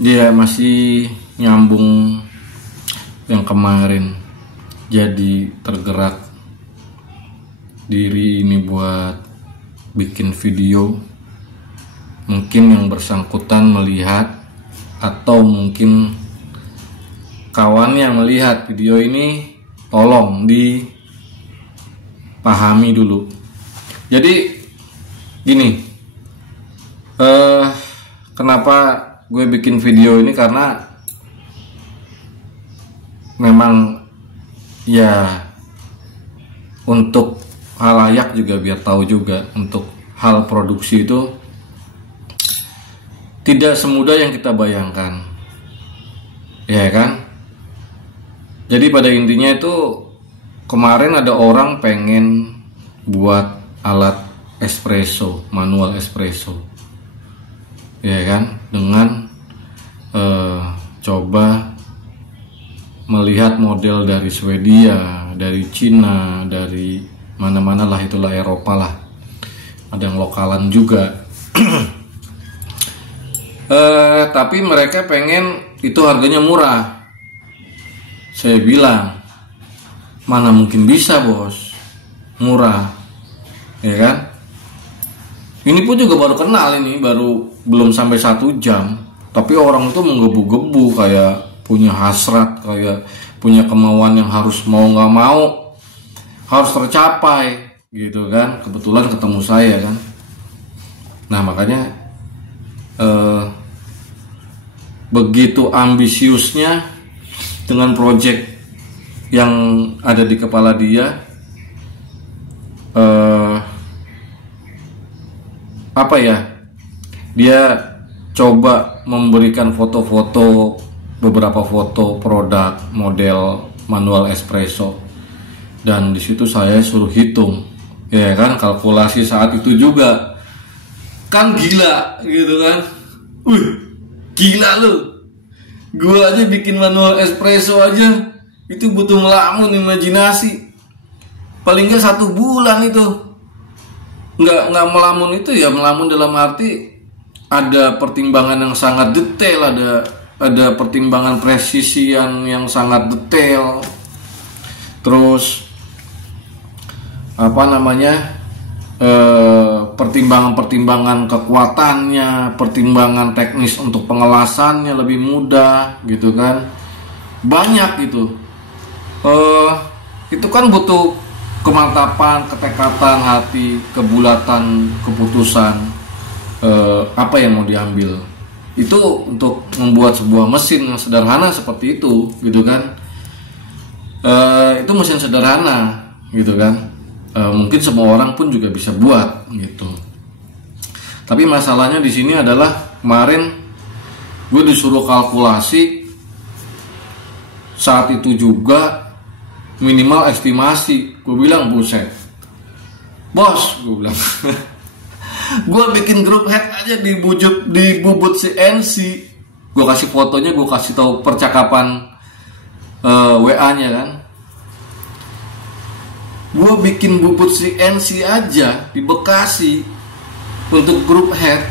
dia masih nyambung yang kemarin. Jadi tergerak diri ini buat bikin video. Mungkin yang bersangkutan melihat, atau mungkin kawan yang melihat video ini, tolong dipahami dulu. Jadi gini, kenapa gue bikin video ini, karena memang ya untuk halayak juga biar tahu juga, untuk hal produksi itu tidak semudah yang kita bayangkan, ya kan? Jadi pada intinya itu kemarin ada orang pengen buat alat espresso, manual espresso, ya kan? Dengan coba melihat model dari Swedia, dari Cina, dari mana-mana lah, itulah Eropa lah, ada yang lokalan juga. Tapi mereka pengen itu harganya murah. Saya bilang, mana mungkin bisa bos, murah, ya kan? Ini pun juga baru kenal, ini baru belum sampai 1 jam, tapi orang itu menggebu-gebu, kayak punya hasrat, kayak punya kemauan yang harus mau nggak mau harus tercapai gitu kan. Kebetulan ketemu saya kan. Nah makanya begitu ambisiusnya dengan project yang ada di kepala dia, apa ya, dia coba memberikan foto-foto, beberapa foto produk model manual espresso, dan disitu saya suruh hitung, ya kan, kalkulasi saat itu juga kan gila gitu kan. Gila lu, gua aja bikin manual espresso aja itu butuh melamun imajinasi, paling nggak 1 bulan itu. Nggak melamun itu ya, melamun dalam arti ada pertimbangan yang sangat detail, ada pertimbangan presisi yang sangat detail. Terus apa namanya, pertimbangan kekuatannya, pertimbangan teknis untuk pengelasannya lebih mudah gitu kan. Banyak gitu. Itu kan butuh kemantapan, ketekatan hati, kebulatan keputusan, apa yang mau diambil. Itu untuk membuat sebuah mesin yang sederhana seperti itu gitu kan. Itu mesin sederhana gitu kan. Mungkin semua orang pun juga bisa buat gitu. Tapi masalahnya di sini adalah kemarin gue disuruh kalkulasi, saat itu juga minimal estimasi. Gue bilang, buset bos, gue bilang gue bikin grup head aja di bubut CNC. Gue kasih fotonya, gue kasih tahu percakapan WA-nya kan. Gue bikin bubut CNC aja di Bekasi untuk grup head,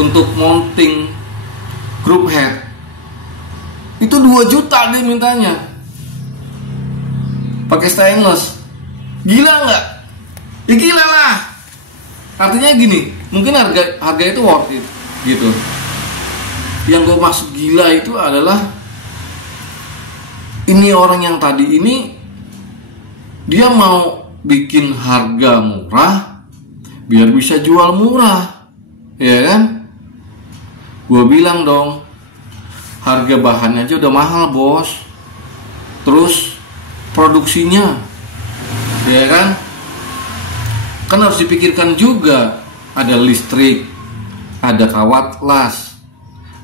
untuk mounting grup head, itu 2 juta dia mintanya, pakai stainless. Gila nggak? Ya gila lah. Artinya gini, mungkin harga itu worth it gitu. Yang gue maksud gila itu adalah, ini orang yang tadi ini dia mau bikin harga murah biar bisa jual murah, ya kan? Gue bilang dong, harga bahannya aja udah mahal bos, terus produksinya, ya kan? Kan harus dipikirkan juga, ada listrik, ada kawat las,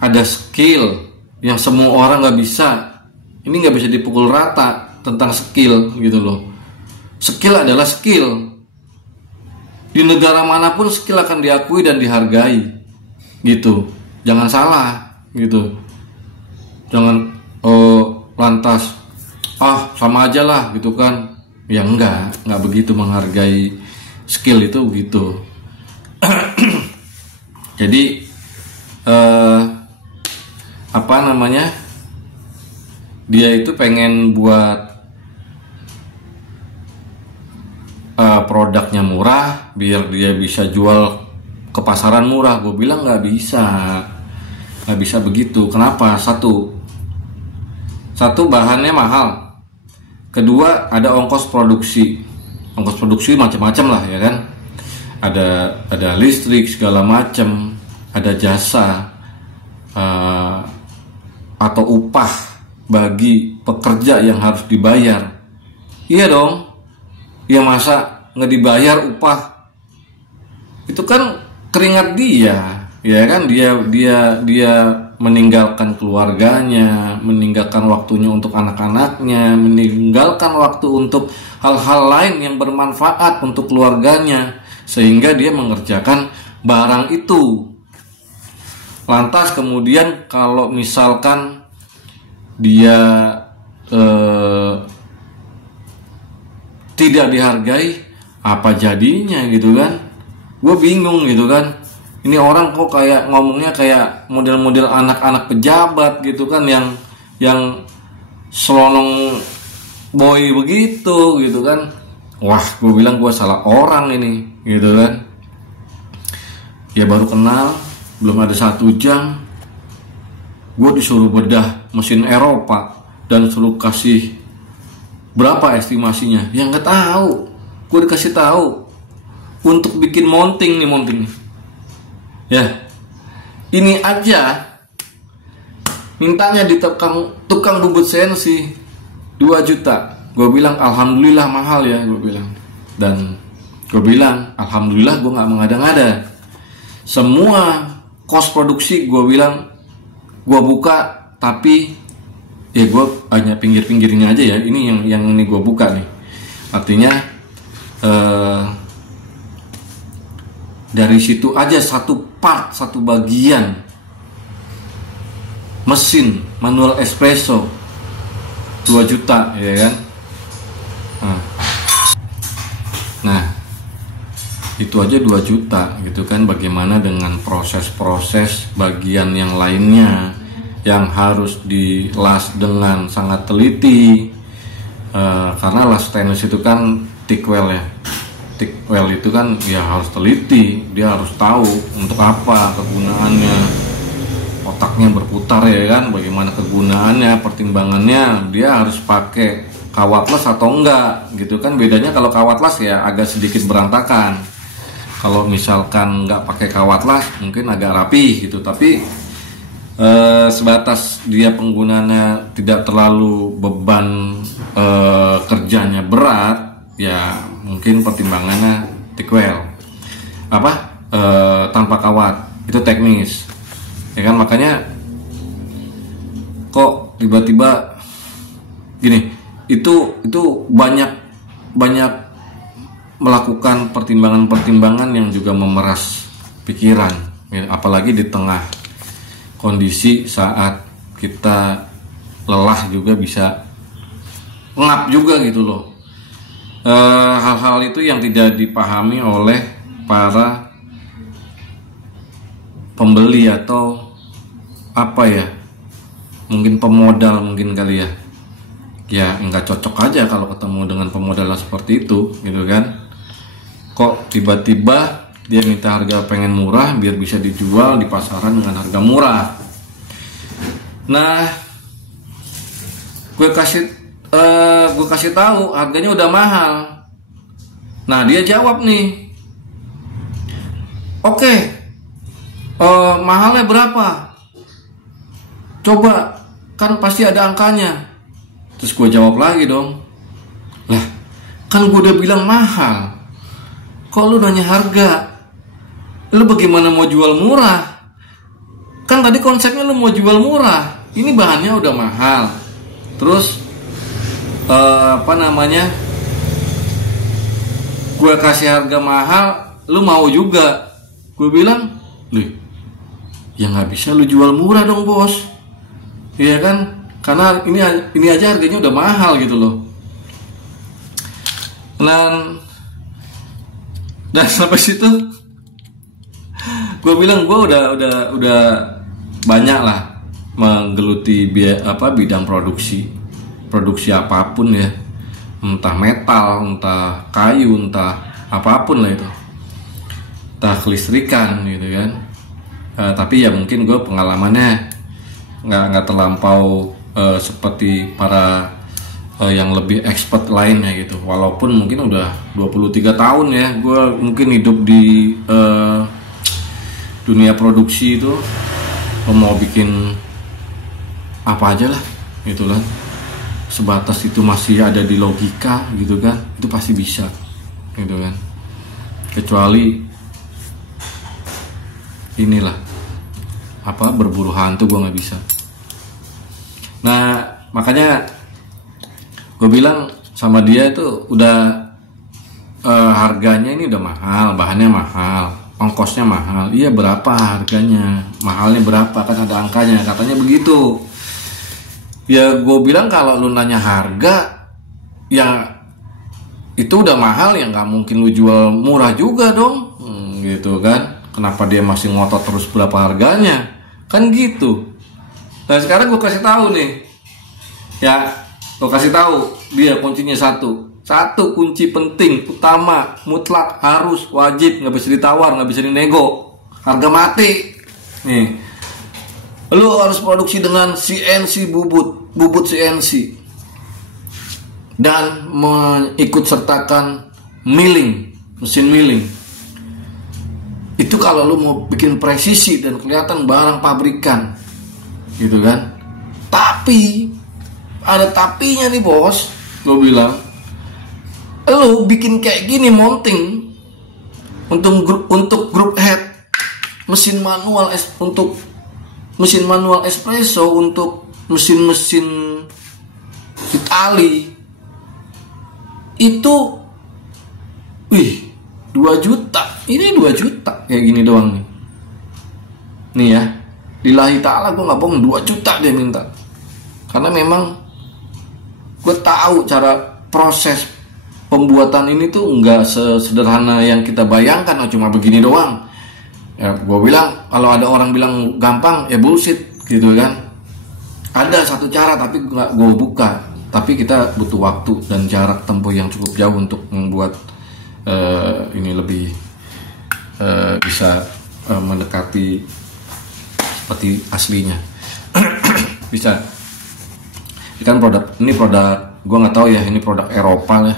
ada skill yang semua orang nggak bisa. Ini nggak bisa dipukul rata tentang skill gitu loh. Skill adalah skill. Di negara manapun skill akan diakui dan dihargai gitu. Jangan salah gitu. Jangan lantas sama aja lah gitu kan. Ya enggak begitu menghargai skill itu gitu. Jadi apa namanya, dia itu pengen buat produknya murah biar dia bisa jual ke pasaran murah. Gue bilang nggak bisa begitu. Kenapa? Satu bahannya mahal, kedua ada ongkos produksi macam-macam lah ya kan, ada listrik segala macam, ada jasa atau upah bagi pekerja yang harus dibayar. Iya dong. Ya masa nggak dibayar upah? Itu kan keringat dia, ya kan, dia meninggalkan keluarganya, meninggalkan waktunya untuk anak-anaknya, meninggalkan waktu untuk hal-hal lain yang bermanfaat untuk keluarganya, sehingga dia mengerjakan barang itu. Lantas kemudian kalau misalkan dia tidak dihargai, apa jadinya gitu kan? Gue bingung gitu kan. Ini orang kok kayak ngomongnya kayak model-model anak-anak pejabat gitu kan, yang selonong boy begitu gitu kan. Wah, gue bilang gue salah orang ini gitu kan. Ya baru kenal, belum ada 1 jam, gue disuruh bedah mesin Eropa dan suruh kasih berapa estimasinya? Ya nggak tahu. Gue dikasih tahu untuk bikin mounting nih. Ya, ini aja mintanya di tukang bubut CNC 2 juta. Gue bilang alhamdulillah mahal ya, gue bilang. Dan gue bilang alhamdulillah gue nggak mengada-ngada. Semua kos produksi gue bilang gue buka, tapi ya gue hanya pinggir-pinggirnya aja ya. Ini yang ini gue buka nih. Artinya dari situ aja satu bagian mesin manual espresso 2 juta ya kan. Nah itu aja 2 juta gitu kan. Bagaimana dengan proses-proses bagian yang lainnya yang harus dilas dengan sangat teliti, karena las stainless itu kan thick weld ya. Thick weld itu kan ya harus teliti, dia harus tahu untuk apa kegunaannya, otaknya berputar ya kan, bagaimana kegunaannya, pertimbangannya, dia harus pakai kawat las atau enggak gitu kan. Bedanya kalau kawat las ya agak sedikit berantakan, kalau misalkan nggak pakai kawat las mungkin agak rapi gitu. Tapi sebatas dia penggunanya tidak terlalu beban kerjanya berat, ya mungkin pertimbangannya thick weld tanpa kawat itu teknis ya kan. Makanya kok tiba-tiba gini, itu banyak melakukan pertimbangan-pertimbangan yang juga memeras pikiran ya, apalagi di tengah kondisi saat kita lelah juga bisa ngap juga gitu loh. Hal-hal itu yang tidak dipahami oleh para pembeli atau apa ya, mungkin pemodal mungkin kali ya. Ya nggak cocok aja kalau ketemu dengan pemodal seperti itu gitu kan. Kok tiba-tiba dia minta harga pengen murah biar bisa dijual di pasaran dengan harga murah. Nah gue kasih tahu harganya udah mahal. Nah dia jawab nih, oke, mahalnya berapa? Coba, kan pasti ada angkanya. Terus gue jawab lagi dong, lah kan gue udah bilang mahal, kok lu nanya harga? Lu bagaimana mau jual murah? Kan tadi konsepnya lu mau jual murah, ini bahannya udah mahal. Terus gue kasih harga mahal, lu mau juga? Gue bilang, ya nggak bisa lu jual murah dong bos, iya kan? Karena ini aja harganya udah mahal gitu loh. Dan sampai situ gue bilang gue udah banyak lah menggeluti bidang produksi apapun ya, entah metal, entah kayu, entah apapun lah itu, entah kelistrikan gitu kan. Tapi ya mungkin gue pengalamannya nggak terlampau seperti para yang lebih expert lainnya gitu. Walaupun mungkin udah 23 tahun ya gue mungkin hidup di dunia produksi itu, mau bikin apa aja lah gitu lah, sebatas itu masih ada di logika gitu kan, itu pasti bisa gitu kan. Kecuali inilah berburu hantu, gue nggak bisa. Nah makanya gue bilang sama dia itu udah harganya ini udah mahal, bahannya mahal, ongkosnya mahal. Iya, berapa harganya, mahalnya berapa, kan ada angkanya, katanya begitu. Ya gue bilang kalau lu nanya harga, ya itu udah mahal, ya nggak mungkin lu jual murah juga dong, gitu kan. Kenapa dia masih ngotot terus berapa harganya, kan gitu. Nah sekarang gue kasih tahu nih, ya gue kasih tahu dia kuncinya satu kunci penting, utama, mutlak, harus, wajib, nggak bisa ditawar, nggak bisa dinego, harga mati. Nih, lu harus produksi dengan CNC bubut CNC, dan mengikut sertakan milling, mesin milling. Itu kalau lu mau bikin presisi dan kelihatan barang pabrikan gitu kan. Tapi ada tapinya nih bos, gue bilang, lu bikin kayak gini mounting untuk group head, mesin manual untuk mesin manual espresso, untuk mesin-mesin Itali itu 2 juta. Ini 2 juta kayak gini doang nih. Nih ya, lillahi ta'ala gue gak bohong, 2 juta dia minta. Karena memang gue tahu cara proses pembuatan ini tuh nggak sesederhana yang kita bayangkan, cuma begini doang. Ya gue bilang, kalau ada orang bilang gampang, ya bullshit gitu kan. Ada satu cara tapi nggak gue buka. Tapi kita butuh waktu dan jarak tempuh yang cukup jauh untuk membuat ini lebih bisa mendekati seperti aslinya. Bisa. Ini kan produk gue nggak tahu ya, ini produk Eropa ya,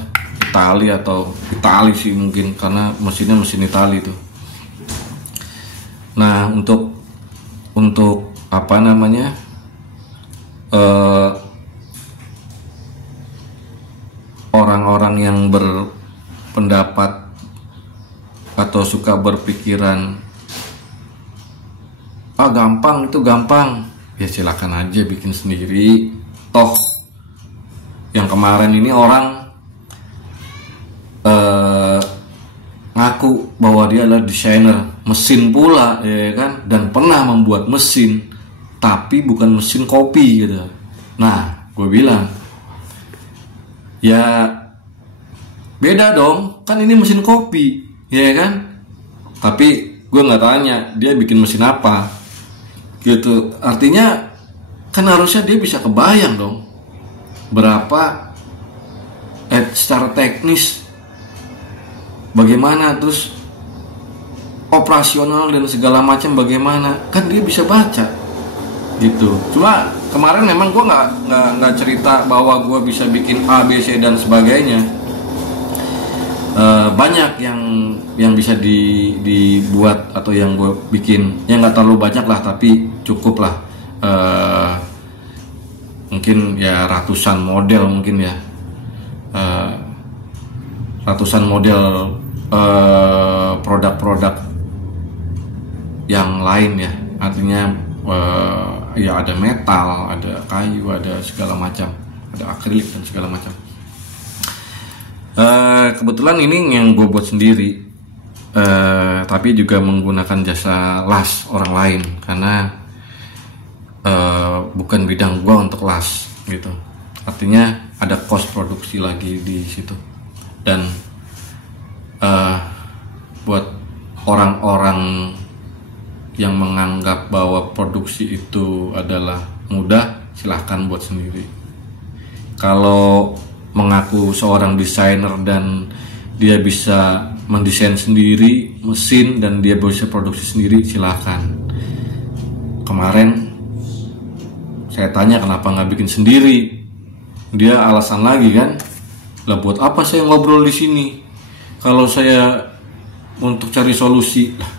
Itali atau Itali sih mungkin, karena mesinnya mesin Itali itu. Nah untuk apa namanya, orang-orang yang berpendapat atau suka berpikiran gampang, itu gampang, ya silakan aja bikin sendiri. Toh yang kemarin ini orang ngaku bahwa dia adalah desainer mesin pula ya kan, dan pernah membuat mesin tapi bukan mesin kopi gitu. Nah gue bilang ya beda dong, kan ini mesin kopi ya kan. Tapi gue nggak tanya dia bikin mesin apa gitu. Artinya kan harusnya dia bisa kebayang dong berapa secara teknis bagaimana, terus operasional dan segala macam bagaimana, kan dia bisa baca gitu. Cuma kemarin memang gue nggak cerita bahwa gue bisa bikin A, B, C dan sebagainya. Banyak yang bisa dibuat atau yang gue bikin, yang nggak terlalu banyak lah tapi cukup lah. Mungkin ya ratusan model, mungkin ya ratusan model produk-produk yang lain ya. Artinya ya ada metal, ada kayu, ada segala macam, ada akrilik dan segala macam. Kebetulan ini yang gue buat sendiri, tapi juga menggunakan jasa las orang lain karena bukan bidang gue untuk las gitu. Artinya ada cost produksi lagi di situ. Dan buat orang-orang yang menganggap bahwa produksi itu adalah mudah, silahkan buat sendiri. Kalau mengaku seorang desainer dan dia bisa mendesain sendiri mesin dan dia bisa produksi sendiri, silahkan. Kemarin saya tanya kenapa nggak bikin sendiri, dia alasan lagi kan, lah buat apa saya ngobrol di sini kalau saya untuk cari solusi. Lah,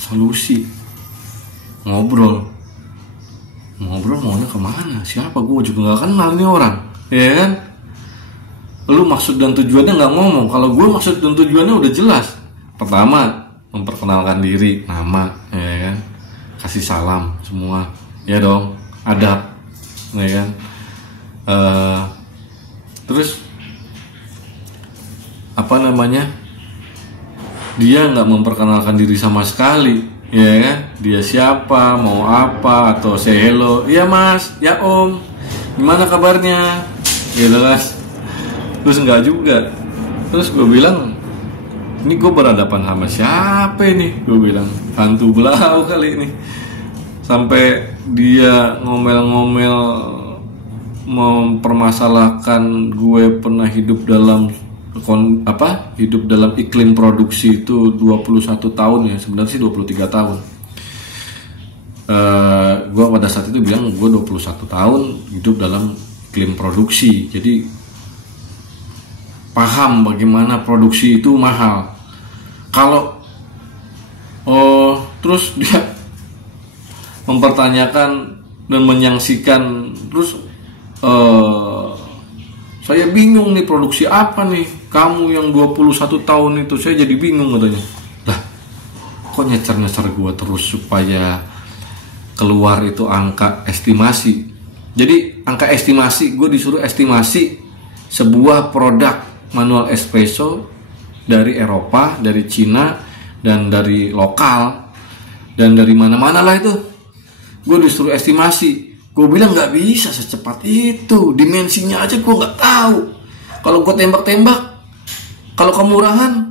solusi ngobrol maunya kemana? Siapa? Gue juga nggak kenal nih orang, ya kan? Lu maksud dan tujuannya nggak ngomong. Kalau gue maksud dan tujuannya udah jelas. Pertama, memperkenalkan diri, nama, ya kan? Kasih salam semua, ya dong, adab, ya kan? Terus apa namanya? Dia nggak memperkenalkan diri sama sekali, ya kan? Dia siapa, mau apa, atau say hello, iya mas, ya om, gimana kabarnya, gitu kan? Terus enggak juga. Terus gue bilang, ini gue berhadapan sama siapa ini? Gue bilang, hantu belau kali ini. Sampai dia ngomel-ngomel mempermasalahkan gue pernah hidup dalam iklim produksi itu 21 tahun ya. Sebenarnya sih 23 tahun. Gue pada saat itu bilang gue 21 tahun hidup dalam iklim produksi. Jadi paham bagaimana produksi itu mahal. Kalau terus dia mempertanyakan dan menyangsikan, terus saya bingung nih produksi apa nih, kamu yang 21 tahun itu, saya jadi bingung katanya. Lah, kok nyecer gue terus supaya keluar itu angka estimasi. Jadi angka estimasi, gue disuruh estimasi sebuah produk manual espresso dari Eropa, dari Cina, dan dari lokal, dan dari mana-mana lah itu. Gue disuruh estimasi. Gue bilang nggak bisa secepat itu, dimensinya aja gue nggak tahu. Kalau gue tembak-tembak, kalau kemurahan,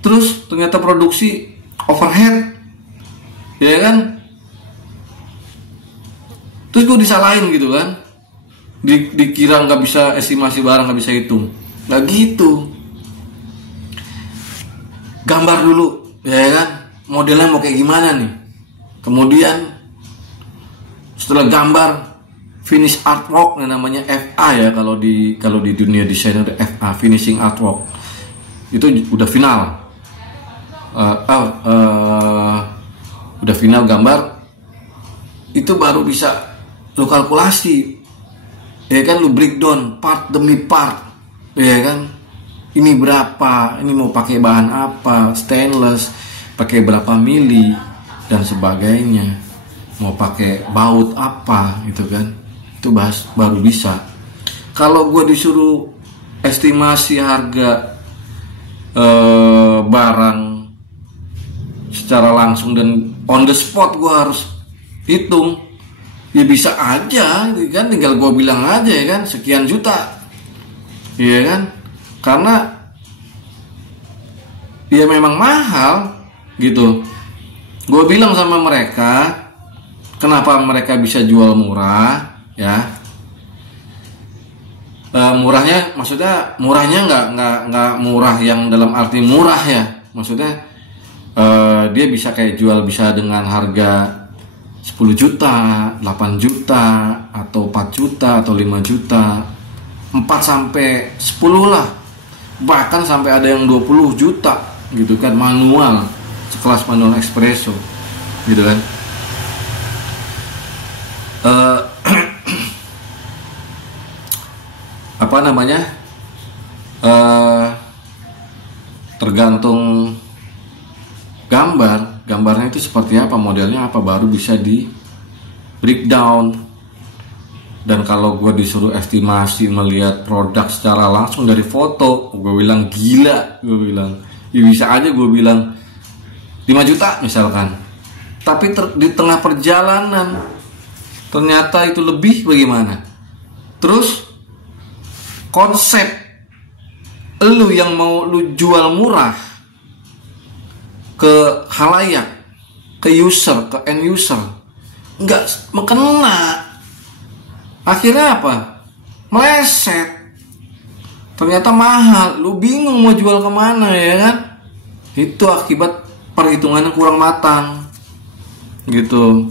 terus ternyata produksi overhead, ya kan? Terus gue disalahin gitu kan? Dikira nggak bisa estimasi barang, nggak bisa hitung. Nggak gitu. Gambar dulu, ya kan? Modelnya mau kayak gimana nih? Kemudian setelah gambar, finish artwork, namanya FA ya, kalau di dunia desain ada FA, finishing artwork. Itu udah final. Udah final gambar, itu baru bisa lo kalkulasi. Ya kan, lu breakdown part demi part, ya kan, ini berapa, ini mau pakai bahan apa, stainless, pakai berapa mili dan sebagainya, mau pakai baut apa gitu kan, itu baru bisa. Kalau gue disuruh estimasi harga barang secara langsung dan on the spot gue harus hitung, ya bisa aja kan, tinggal gue bilang aja ya kan, sekian juta, iya kan, karena ya memang mahal gitu. Gue bilang sama mereka, kenapa mereka bisa jual murah ya, murahnya maksudnya murahnya nggak murah yang dalam arti murah ya, maksudnya dia bisa kayak jual bisa dengan harga 10 juta, 8 juta, atau 4 juta, atau 5 juta, 4 sampai 10 lah, bahkan sampai ada yang 20 juta gitu kan, manual, sekelas manual espresso gitu kan. Apa namanya, tergantung gambarnya itu seperti apa, modelnya apa, baru bisa di breakdown. Dan kalau gue disuruh estimasi melihat produk secara langsung dari foto, gue bilang gila, gue bilang ya bisa aja, gue bilang 5 juta misalkan, tapi di tengah perjalanan ternyata itu lebih, bagaimana? Terus konsep lu yang mau lu jual murah ke halayak, ke user, ke end user, nggak mengena. Akhirnya apa? Meleset. Ternyata mahal, lu bingung mau jual kemana, ya kan? Itu akibat perhitungannya kurang matang, gitu.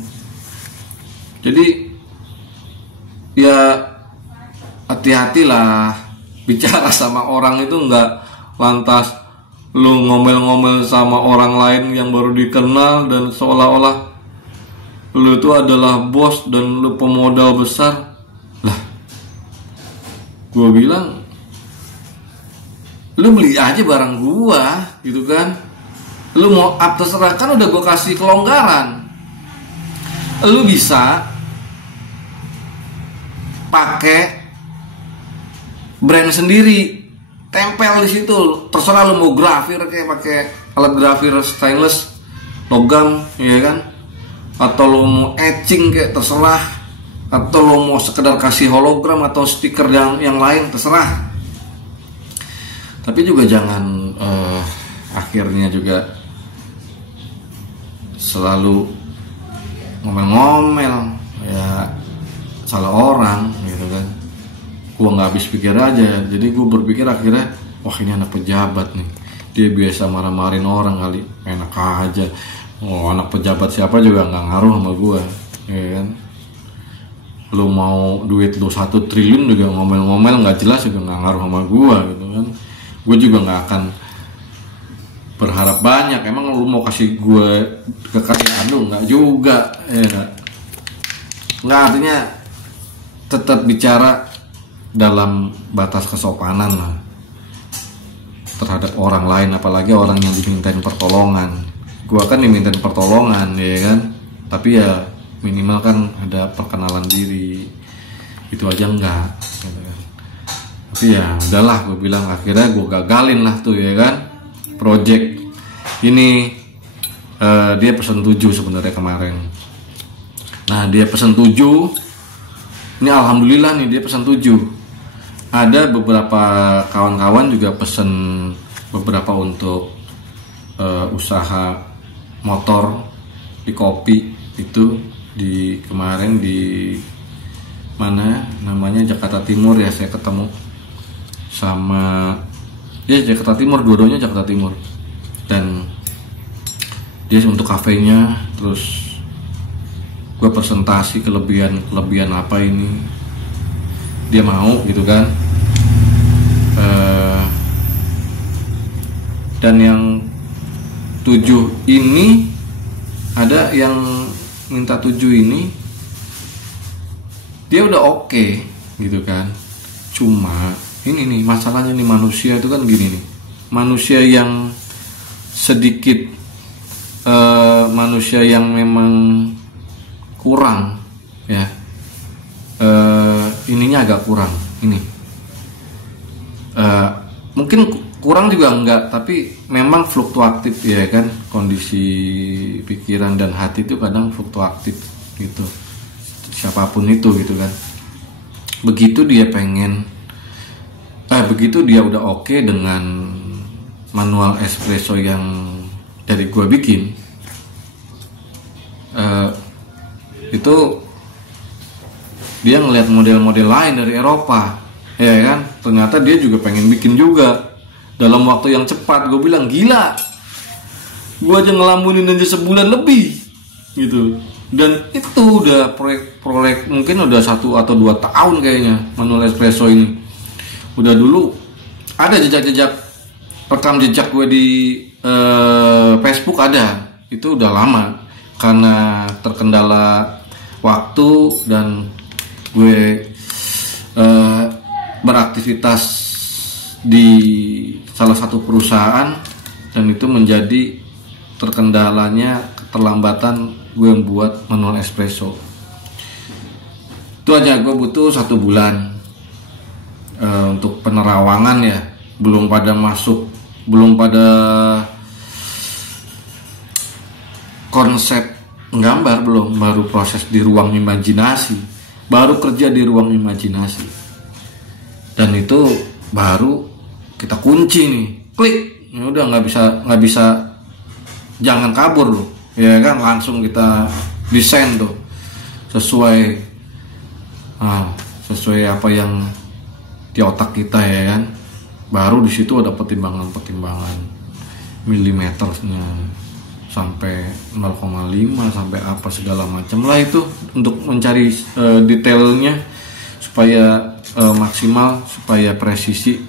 Jadi ya hati-hatilah bicara sama orang itu, nggak lantas lu ngomel-ngomel sama orang lain yang baru dikenal dan seolah-olah lu itu adalah bos dan lu pemodal besar. Lah, gue bilang lu beli aja barang gua, gitu kan. Lu mau up terserah, kan udah gua kasih kelonggaran. Lu bisa pakai brand sendiri, tempel di situ. Terserah lu mau grafir kayak pakai alat grafir stainless, logam, ya kan. Atau lu mau etching kayak terserah. Atau lu mau sekedar kasih hologram atau stiker yang lain, terserah. Tapi juga jangan akhirnya juga selalu ngomel-ngomel, ya salah orang, gitu kan. Gue nggak habis pikir aja, jadi gue berpikir akhirnya, wah ini anak pejabat nih, dia biasa marah-marahin orang kali, enak aja. Oh, anak pejabat siapa juga nggak ngaruh sama gue, ya kan. Lu mau duit lu 1 triliun juga ngomel-ngomel nggak jelas juga nggak ngaruh sama gue, gitu kan. Gue juga nggak akan berharap banyak. Emang lu mau kasih gue kekayaan lu? Nggak juga, ya. Nggak, artinya tetap bicara dalam batas kesopanan lah terhadap orang lain, apalagi orang yang dimintain pertolongan. Gue kan dimintain pertolongan, ya kan. Tapi ya minimal kan ada perkenalan diri, itu aja enggak, gitu kan. Tapi ya udahlah, gue bilang akhirnya gue gagalin lah tuh, ya kan, project ini. Dia pesen 7 sebenarnya kemarin. Nah, dia pesen 7. Ini alhamdulillah nih, dia pesen 7. Ada beberapa kawan-kawan juga pesen beberapa untuk usaha motor di Kopi itu, di kemarin di mana namanya, Jakarta Timur ya, saya ketemu sama ya Jakarta Timur, dua-duanya Jakarta Timur. Dan dia untuk kafenya, terus gue presentasi kelebihan apa ini, dia mau, gitu kan. Dan yang 7 ini, ada yang minta 7 ini dia udah oke, gitu kan. Cuma ini nih masalahnya nih, manusia itu kan gini nih, manusia yang sedikit manusia yang memang kurang, ya, ininya agak kurang ini, mungkin kurang juga enggak, tapi memang fluktuatif, ya kan. Kondisi pikiran dan hati itu kadang fluktuatif, gitu, siapapun itu, gitu kan. Begitu dia pengen begitu dia udah oke dengan manual espresso yang dari gua bikin, itu dia ngelihat model-model lain dari Eropa, ya kan. Ternyata dia juga pengen bikin juga dalam waktu yang cepat. Gue bilang, gila, gue aja ngelamunin aja sebulan lebih, gitu. Dan itu udah proyek mungkin udah 1 atau 2 tahun kayaknya manual espresso ini. Udah dulu ada jejak-jejak, rekam jejak gue di Facebook ada, itu udah lama. Karena terkendala waktu dan gue beraktivitas di salah satu perusahaan, dan itu menjadi terkendalanya keterlambatan gue membuat manual espresso. Itu aja, gue butuh 1 bulan untuk penerawangan, ya. Belum pada masuk, belum pada konsep gambar, belum, baru proses di ruang imajinasi, baru kerja di ruang imajinasi. Dan itu baru kita kunci nih, klik, ya udah, nggak bisa jangan kabur loh, ya kan, langsung kita desain tuh sesuai apa yang di otak kita, ya kan. Baru di situ ada pertimbangan milimeternya sampai 0,5 sampai apa segala macam lah itu untuk mencari detailnya supaya maksimal, supaya presisi,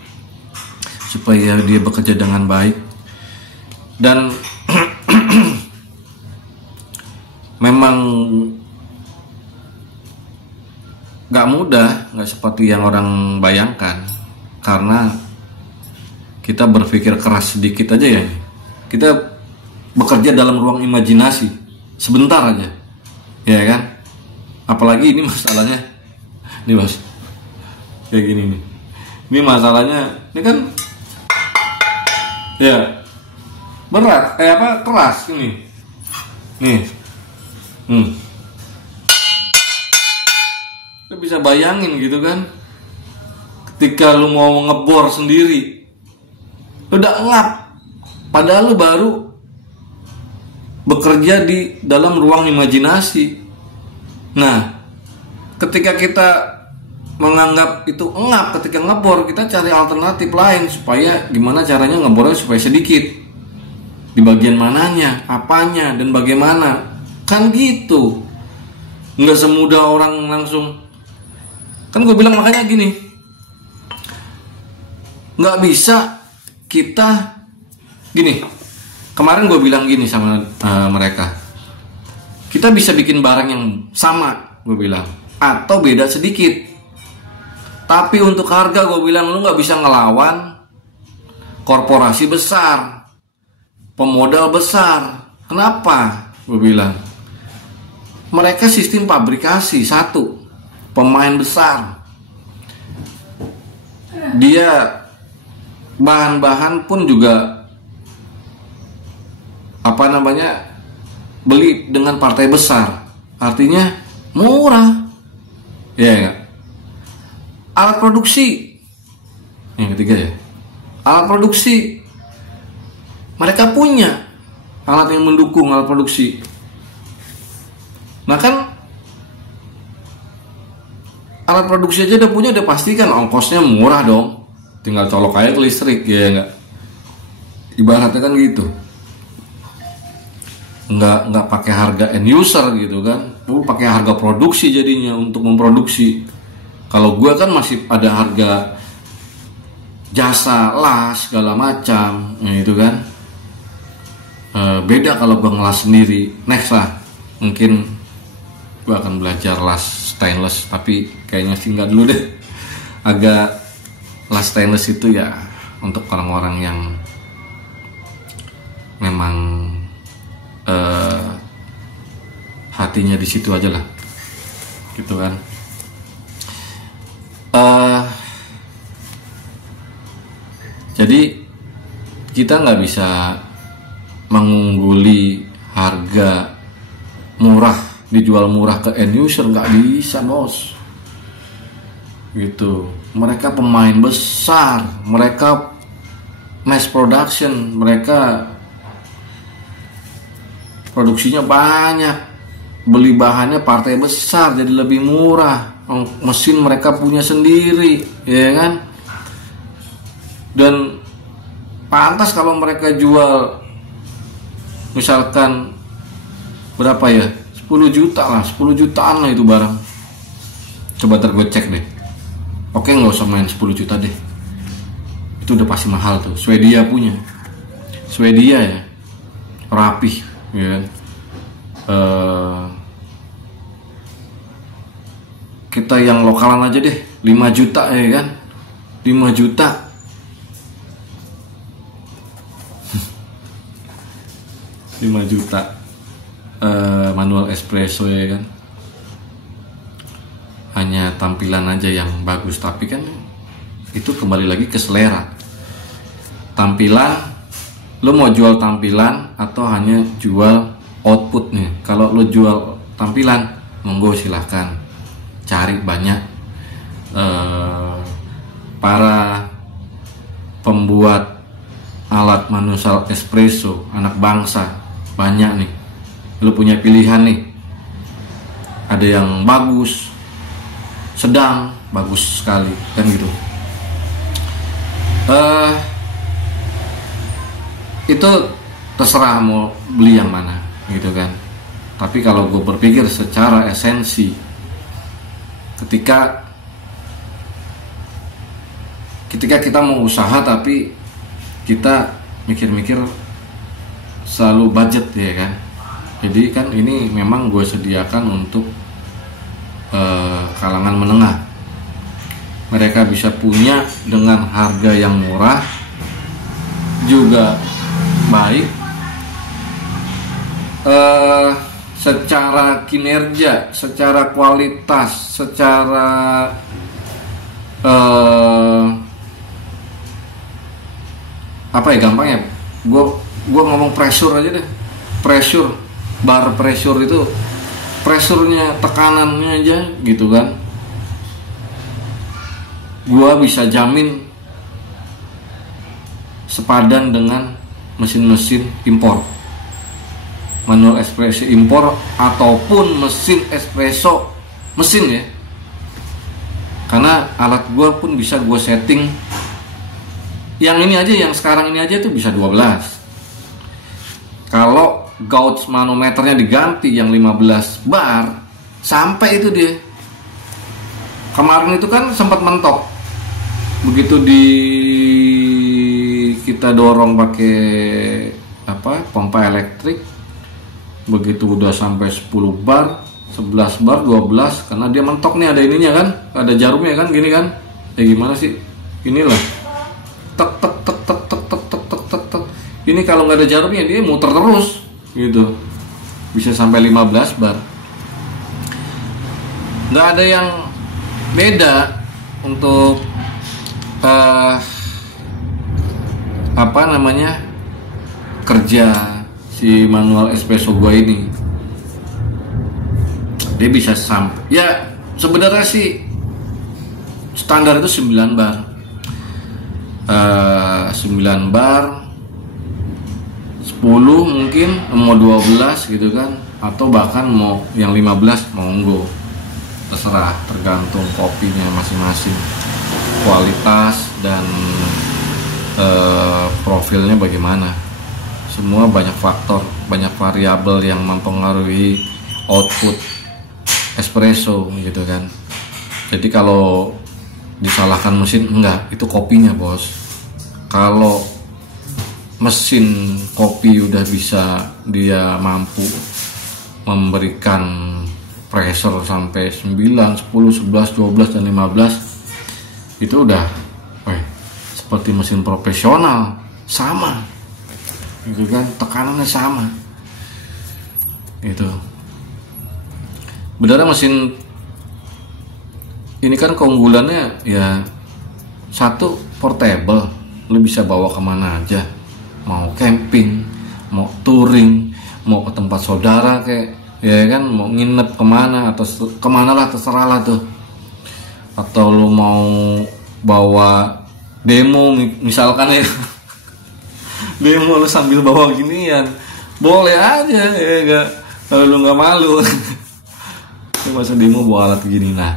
supaya dia bekerja dengan baik. Dan memang gak mudah, gak seperti yang orang bayangkan, karena kita berpikir keras sedikit aja ya, kita bekerja dalam ruang imajinasi sebentar aja, ya kan. Apalagi ini masalahnya nih bos, kayak gini nih, ini masalahnya ini kan ya berat, keras ini nih. Lu bisa bayangin gitu kan, ketika lu mau ngebor sendiri, lu udah ngap, padahal lu baru bekerja di dalam ruang imajinasi. Nah, ketika kita menganggap itu ngap, ketika ngebor, kita cari alternatif lain supaya gimana caranya ngebornya supaya sedikit, di bagian mananya, apanya, dan bagaimana. Kan gitu, nggak semudah orang langsung. Kan gue bilang makanya gini, nggak bisa kita gini. Kemarin gue bilang gini sama mereka, kita bisa bikin barang yang sama, gue bilang, atau beda sedikit. Tapi untuk harga gue bilang lu nggak bisa ngelawan korporasi besar, pemodal besar. Kenapa? Gue bilang, mereka sistem pabrikasi satu, pemain besar. Dia bahan-bahan pun juga beli dengan partai besar, artinya murah, ya enggak? Alat produksi, yang ketiga ya, alat produksi, mereka punya alat yang mendukung alat produksi. Nah kan alat produksi aja udah punya, udah pastikan ongkosnya murah dong, tinggal colok aja ke listrik, ya enggak? Ibaratnya kan gitu, nggak pakai harga end user gitu kan, lu pakai harga produksi jadinya untuk memproduksi. Kalau gue kan masih ada harga jasa las segala macam, ya itu kan. Beda kalau gue ngelas sendiri. Next lah, mungkin gue akan belajar las stainless, tapi kayaknya sih nggak dulu deh. Agak las stainless itu ya untuk orang-orang yang memang hatinya di situ aja lah, gitu kan. Jadi kita nggak bisa mengungguli harga murah, dijual murah ke end user, nggak bisa bos, gitu. Mereka pemain besar, mereka mass production, mereka produksinya banyak, beli bahannya partai besar jadi lebih murah, mesin mereka punya sendiri, ya kan. Dan pantas kalau mereka jual misalkan berapa ya, 10 juta lah, 10 jutaan lah itu barang. Coba gue cek deh. Oke, nggak usah main 10 juta deh, itu udah pasti mahal tuh. Swedia punya, Swedia ya, rapih, ya kan. Kita yang lokalan aja deh, 5 juta, ya kan, 5 juta. Manual espresso, ya kan. Hanya tampilan aja yang bagus, tapi kan itu kembali lagi ke selera. Tampilan, lo mau jual tampilan atau hanya jual output nih? Kalau lo jual tampilan, monggo silahkan cari banyak para pembuat alat manual espresso anak bangsa, banyak nih, lu punya pilihan nih, ada yang bagus, sedang, bagus sekali, kan gitu. Itu terserah mau beli yang mana gitu kan. Tapi kalau gue berpikir secara esensi, ketika kita mau usaha tapi kita mikir-mikir selalu budget ya kan. Jadi kan ini memang gue sediakan untuk kalangan menengah. Mereka bisa punya dengan harga yang murah, juga baik, secara kinerja, secara kualitas, secara apa ya gampangnya, gue ngomong pressure aja deh. Pressure, bar pressure itu, pressure-nya, tekanannya aja gitu kan, gue bisa jamin sepadan dengan mesin-mesin impor, manual espresso impor ataupun mesin espresso mesin ya. Karena alat gue pun bisa gue setting, yang ini aja, yang sekarang ini aja tuh bisa 12. Kalau gauge manometernya diganti yang 15 bar, sampai itu dia. Kemarin itu kan sempat mentok. Begitu kita dorong pakai pompa elektrik, begitu udah sampai 10 bar, 11 bar, 12, karena dia mentok nih, ada ininya kan, ada jarumnya kan, gini kan. Ya gimana sih? Inilah. Tek tek tek tek tek tek tek tek tek tek. Ini kalau nggak ada jarumnya dia muter terus gitu. Bisa sampai 15 bar. Nggak ada yang beda untuk kerja si manual espresso gua ini. Dia bisa sampai, ya sebenarnya sih standar itu 9 bar, 9 bar, 10 mungkin, mau 12 gitu kan, atau bahkan mau yang 15, monggo, terserah, tergantung kopinya masing-masing, kualitas dan profilnya bagaimana. Semua banyak faktor, banyak variabel yang mempengaruhi output espresso gitu kan. Jadi kalau disalahkan mesin, enggak, itu kopinya bos. Kalau mesin kopi udah bisa, dia mampu memberikan pressure sampai 9, 10, 11, 12, dan 15, itu udah seperti mesin profesional, sama gitu kan, tekanannya sama gitu. Benar, mesin ini kan keunggulannya ya, satu, portable, lu bisa bawa kemana aja, mau camping, mau touring, mau ke tempat saudara kayak ya kan, mau nginep kemana atau kemana lah, terserah lah tuh. Atau lu mau bawa demo misalkan ya demo lu sambil bawa ginian, boleh aja ya gak, kalau lu nggak malu. Masa demo bawa alat gini. Nah,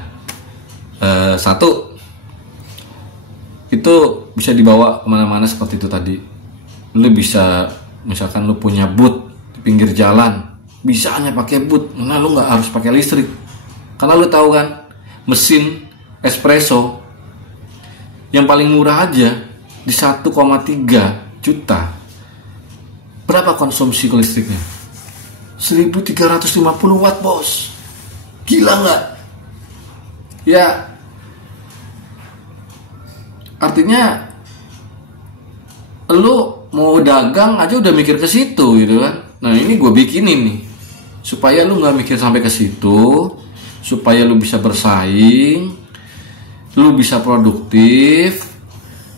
satu, itu bisa dibawa kemana-mana seperti itu tadi. Lu bisa, misalkan lu punya booth di pinggir jalan, bisa hanya pakai booth, karena lu nggak harus pakai listrik. Karena lu tahu kan, mesin espresso yang paling murah aja di 1,3 juta. Berapa konsumsi listriknya? 1350 watt bos. Gila nggak? Ya, artinya lu mau dagang aja udah mikir ke situ gitu kan. Nah ini gue bikinin nih supaya lu nggak mikir sampai ke situ, supaya lu bisa bersaing, lu bisa produktif,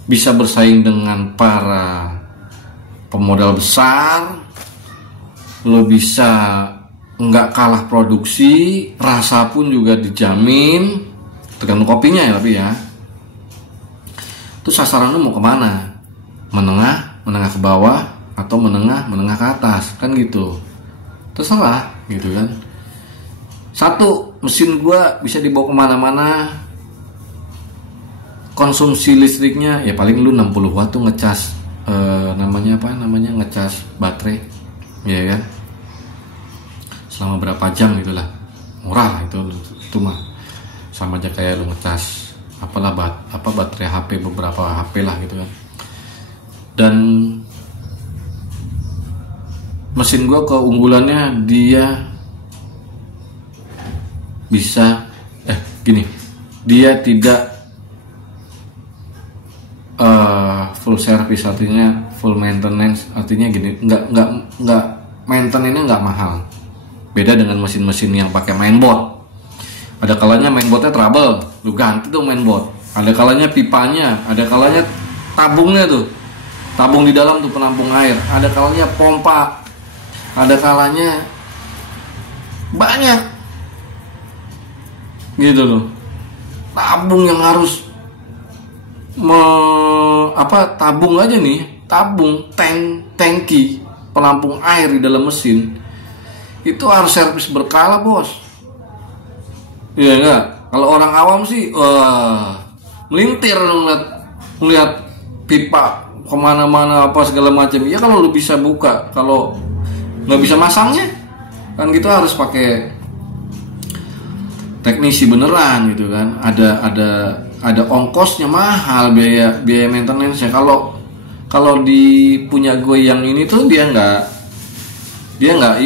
bisa bersaing dengan para pemodal besar, lu bisa nggak kalah produksi, rasa pun juga dijamin, tergantung kopinya ya. Tapi ya, itu sasaran lu mau kemana? Menengah ke bawah, atau menengah ke atas, kan gitu. terserah gitu kan. Satu, mesin gua bisa dibawa kemana-mana, konsumsi listriknya ya paling lu 60 watt tuh ngecas namanya ngecas baterai, ya kan, selama berapa jam gitulah, murah lah itu mah, sama aja kayak lu ngecas baterai HP, beberapa HP lah gitu kan. Dan mesin gua keunggulannya dia bisa dia tidak full service, artinya full maintenance, artinya gini, nggak maintenance-nya nggak mahal. Beda dengan mesin-mesin yang pakai mainboard. Ada kalanya mainboardnya trouble, lu ganti tuh mainboard. Ada kalanya pipanya, ada kalanya tabungnya tuh, tabung di dalam tuh penampung air. Ada kalanya pompa, ada kalanya banyak gitu loh. Tabung yang harus tabung aja nih, tangki penampung air di dalam mesin itu harus servis berkala, bos. Iya enggak? Kalau orang awam sih melintir ngeliat pipa kemana-mana apa segala macam. Ya kalau lu bisa buka, kalau nggak bisa masangnya kan gitu harus pakai teknisi beneran gitu kan. Ada ongkosnya mahal, biaya maintenance-nya. Kalau di punya gue yang ini tuh dia nggak biaya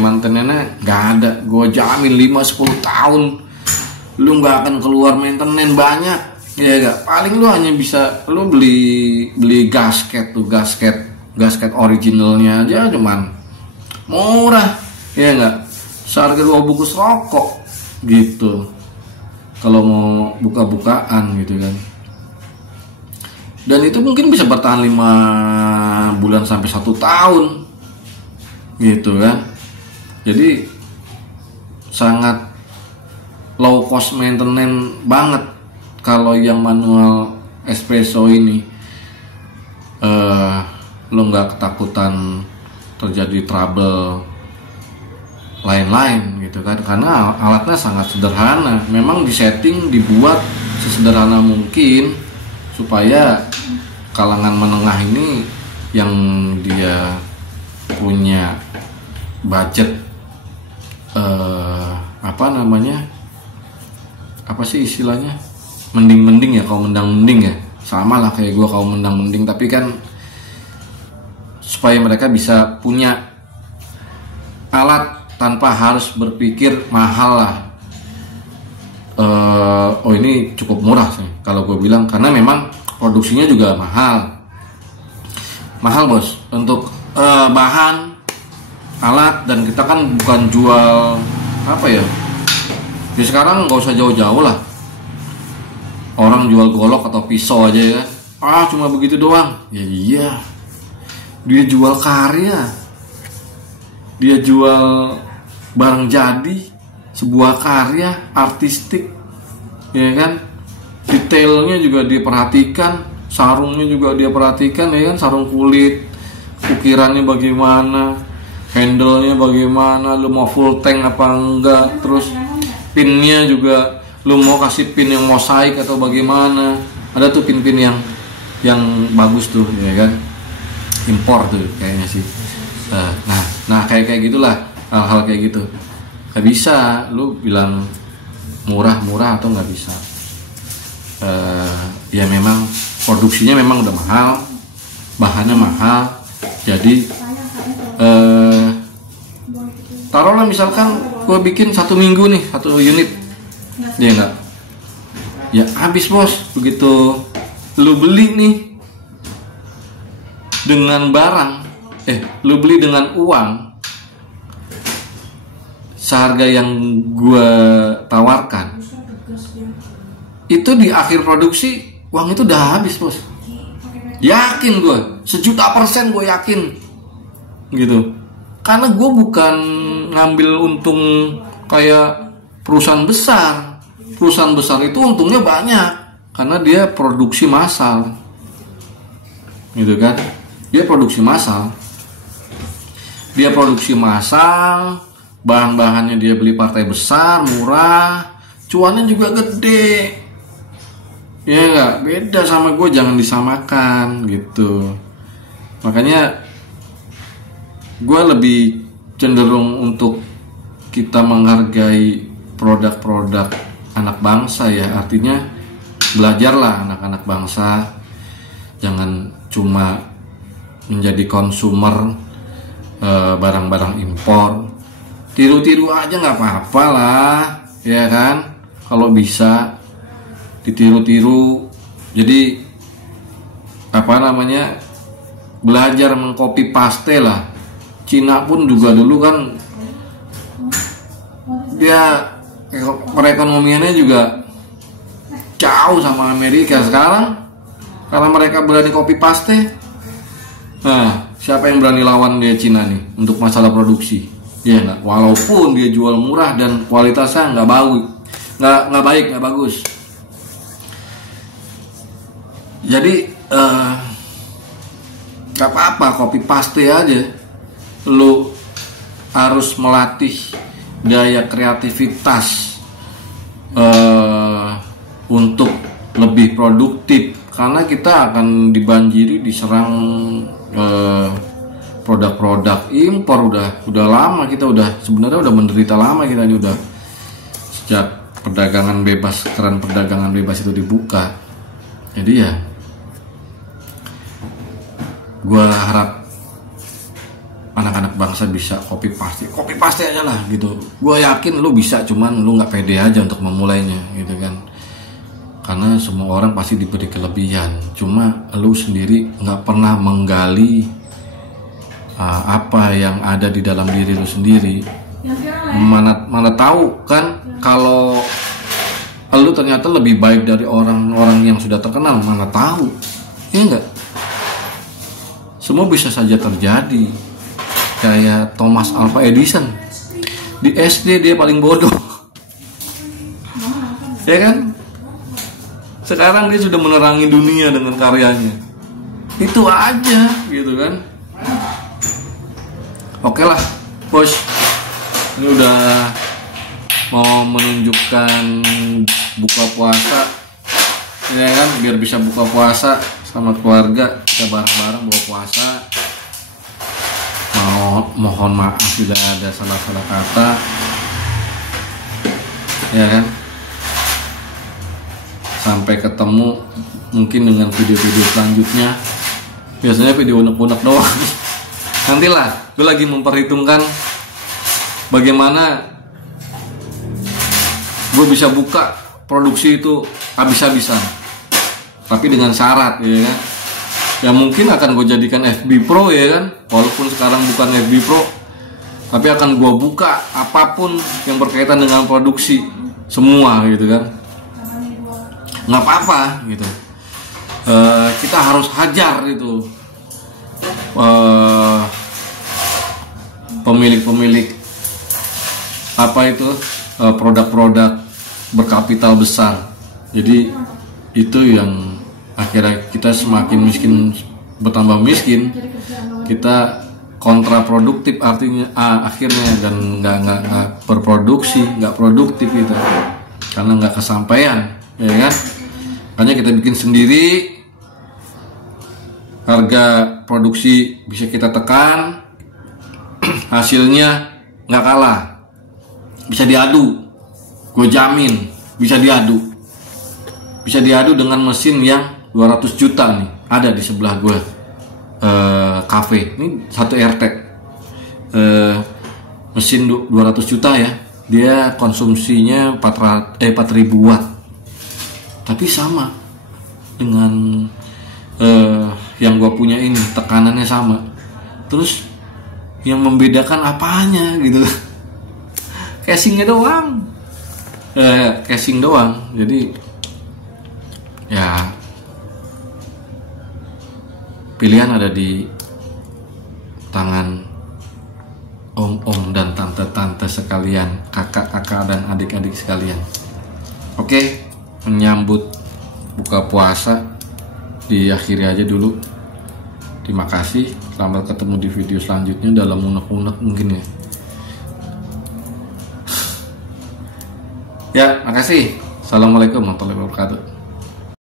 maintenance-nya nggak ada. Gue jamin 5-10 tahun lu nggak akan keluar maintenance banyak, ya gak? Paling lu hanya bisa lu beli gasket originalnya aja cuman murah, ya nggak? Seharga 2 bungkus rokok gitu kalau mau buka-bukaan gitu kan. Dan itu mungkin bisa bertahan 5 bulan sampai 1 tahun gitu kan. Jadi sangat low cost maintenance banget kalau yang manual espresso ini. Lo nggak ketakutan terjadi trouble lain-lain gitu kan, karena alatnya sangat sederhana. Memang dibuat sesederhana mungkin supaya kalangan menengah ini yang dia punya budget mending ya, kaum mendang-mending ya, sama lah kayak gue kaum mendang-mending, tapi kan supaya mereka bisa punya alat tanpa harus berpikir mahal lah. Ini cukup murah sih kalau gue bilang, karena memang produksinya juga mahal bos, untuk bahan alat. Dan kita kan bukan jual ya sekarang nggak usah jauh-jauh lah, orang jual golok atau pisau aja ya kan, cuma begitu doang. Ya iya, dia jual karya, dia jual barang jadi, sebuah karya artistik, ya kan. Detailnya juga dia perhatikan, sarungnya juga dia perhatikan, ya kan, sarung kulit, ukirannya bagaimana, handle-nya bagaimana, lu mau full tank apa enggak, terus pinnya juga lu mau kasih pin yang mosaik atau bagaimana. Ada tuh pin-pin yang bagus tuh, ya kan, impor tuh kayaknya sih. Nah kayak gitulah, hal-hal kayak gitu. Gak bisa lu bilang murah atau nggak bisa. Ya memang produksinya memang udah mahal, bahannya mahal. Jadi taruhlah misalkan gue bikin 1 minggu nih 1 unit, ya enggak, ya habis bos. Begitu lu beli nih dengan barang, lu beli dengan uang seharga yang gue tawarkan, itu di akhir produksi uang itu udah habis bos. Yakin gue, 1.000.000% gue yakin gitu. Karena gue bukan ngambil untung kayak perusahaan besar. Perusahaan besar itu untungnya banyak karena dia produksi massal, gitu kan. Dia produksi massal. dia produksi massal, bahan-bahannya dia beli partai besar, murah, cuannya juga gede. Ya nggak, beda sama gue, jangan disamakan gitu. Makanya gue lebih cenderung untuk kita menghargai produk-produk anak bangsa ya. Artinya belajarlah anak-anak bangsa, jangan cuma menjadi konsumer barang-barang impor. Tiru-tiru aja nggak apa-apa lah, ya kan? Kalau bisa ditiru-tiru. Jadi apa namanya, belajar mengcopy paste lah. Cina pun juga dulu kan dia perekonomiannya juga jauh sama Amerika. Sekarang karena mereka berani copy paste, nah siapa yang berani lawan dia Cina nih untuk masalah produksi? Ya nggak, walaupun dia jual murah dan kualitasnya nggak baik, nggak bagus. Jadi nggak apa-apa, copy paste aja. Lu harus melatih daya kreativitas untuk lebih produktif, karena kita akan dibanjiri, diserang produk-produk impor. Udah lama kita sebenarnya udah menderita lama kita ini, udah sejak perdagangan bebas, keran perdagangan bebas itu dibuka. Jadi ya gue harap anak-anak bangsa bisa copy paste aja lah gitu. Gue yakin lu bisa, cuman lu nggak pede aja untuk memulainya gitu kan. Karena semua orang pasti diberi kelebihan, cuma lu sendiri nggak pernah menggali apa yang ada di dalam diri lu sendiri. Mana tahu kan kalau lu ternyata lebih baik dari orang-orang yang sudah terkenal, mana tahu, ya enggak? Semua bisa saja terjadi. Kayak Thomas Alva Edison, di SD dia paling bodoh, ya kan? Sekarang dia sudah menerangi dunia dengan karyanya. Itu aja gitu kan. Oke lah bos, ini udah mau menunjukkan buka puasa, ya kan, biar bisa buka puasa sama keluarga, kita bareng-bareng buka puasa. Mohon maaf bila ada salah-salah kata, ya kan. Sampai ketemu mungkin dengan video-video selanjutnya. Biasanya video unek-unek doang. Nantilah, gue lagi memperhitungkan bagaimana gue bisa buka produksi itu habis-habisan, tapi dengan syarat, ya kan. Ya mungkin akan gue jadikan FB Pro, ya kan. Walaupun sekarang bukan FB Pro, tapi akan gue buka apapun yang berkaitan dengan produksi semua gitu kan. Nggak apa-apa gitu. Kita harus hajar itu pemilik-pemilik apa itu produk-produk berkapital besar. Jadi itu yang akhirnya kita semakin miskin, bertambah miskin, kita kontraproduktif artinya akhirnya, dan nggak berproduksi, nggak produktif gitu, karena nggak kesampaian, ya kan. Makanya kita bikin sendiri, harga produksi bisa kita tekan, hasilnya nggak kalah, bisa diadu, gue jamin bisa diadu dengan mesin yang 200 juta nih, ada di sebelah gue, kafe ini 1 RT, mesin 200 juta ya, dia konsumsinya 4000 watt, tapi sama dengan yang gue punya ini, tekanannya sama. Terus yang membedakan apanya gitu? Casingnya doang, casing doang. Jadi ya pilihan ada di tangan om-om dan tante-tante sekalian, kakak-kakak dan adik-adik sekalian. Oke, menyambut buka puasa diakhiri aja dulu. Terima kasih. Sampai ketemu di video selanjutnya dalam unek-unek mungkin ya. Ya, makasih. Assalamualaikum warahmatullahi wabarakatuh.